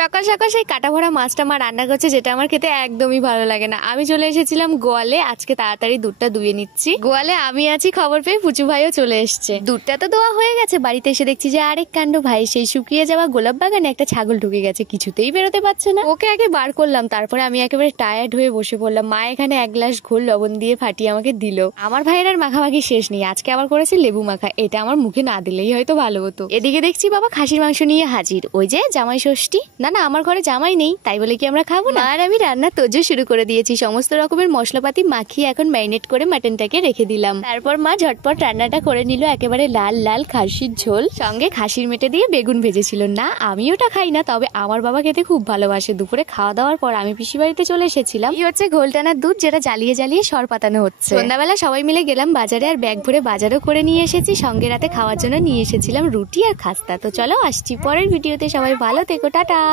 সকাল সকাল সেই কাটা ভরা মাছটা মা রান্না করছে, যেটা আমার খেতে একদমই ভালো লাগে না। আমি চলে এসেছিলাম গোয়ালে, আজকে তাড়াতাড়ি দুধটা দুয়ে নিচ্ছি। গোয়ালে আমি আছি খবর পেয়ে পুচু ভাইও চলে এসছে। দুধটা তো দোয়া হয়ে গেছে, বাড়িতে এসে দেখছি যে আরেক কাণ্ড ভাই, সেই শুকিয়ে যাওয়া গোলাপ বাগানে একটা ছাগল ঢুকে গেছে, কিছুতেই বেরোতে পারছে না। ওকে আগে বার করলাম, তারপরে আমি একেবারে টায়ার্ড হয়ে বসে পড়লাম। মা এখানে এক গ্লাস ঘোল লবণ দিয়ে ফাটিয়ে আমাকে দিল। আমার ভাইয়ের আর মাখামাখি শেষ নেই, আজকে আবার করেছে লেবু মাখা। এটা আমার মুখে না দিলেই হয়তো ভালো হতো। এদিকে দেখছি বাবা খাসির মাংস নিয়ে হাজির। ওই যে জামাই ষষ্ঠী, না না আমার ঘরে জামাই নেই, তাই বলে কি আমরা খাবো না? আর আমি রান্নার তোজো শুরু করে দিয়েছি। সমস্ত রকমের মশলাপাতি মাখিয়ে এখন ম্যারিনেট করে মাটনটাকে রেখে দিলাম। তারপর মা ঝটপট রান্নাটা করে নিল, একেবারে লাল লাল খাসির ঝোল, সঙ্গে খাসির মেটে দিয়ে বেগুন ভেজেছিল। না আমি ওটা খাই না, তবে আমার বাবা খেতে খুব ভালোবাসে। দুপুরে খাওয়া দাওয়ার পর আমি পিসি বাড়িতে চলে এসেছিলাম। এই হচ্ছে ঘোলটানার দুধ, যেটা জ্বালিয়ে জ্বালিয়ে সর পাতানো হচ্ছে। সন্ধ্যাবেলা সবাই মিলে গেলাম বাজারে, আর ব্যাগ ভরে বাজারও করে নিয়ে এসেছি। সঙ্গে রাতে খাওয়ার জন্য নিয়ে এসেছিলাম রুটি আর খাস্তা। তো চলো আসছি পরের ভিডিওতে, সবাই ভালো থেকো, টাটা।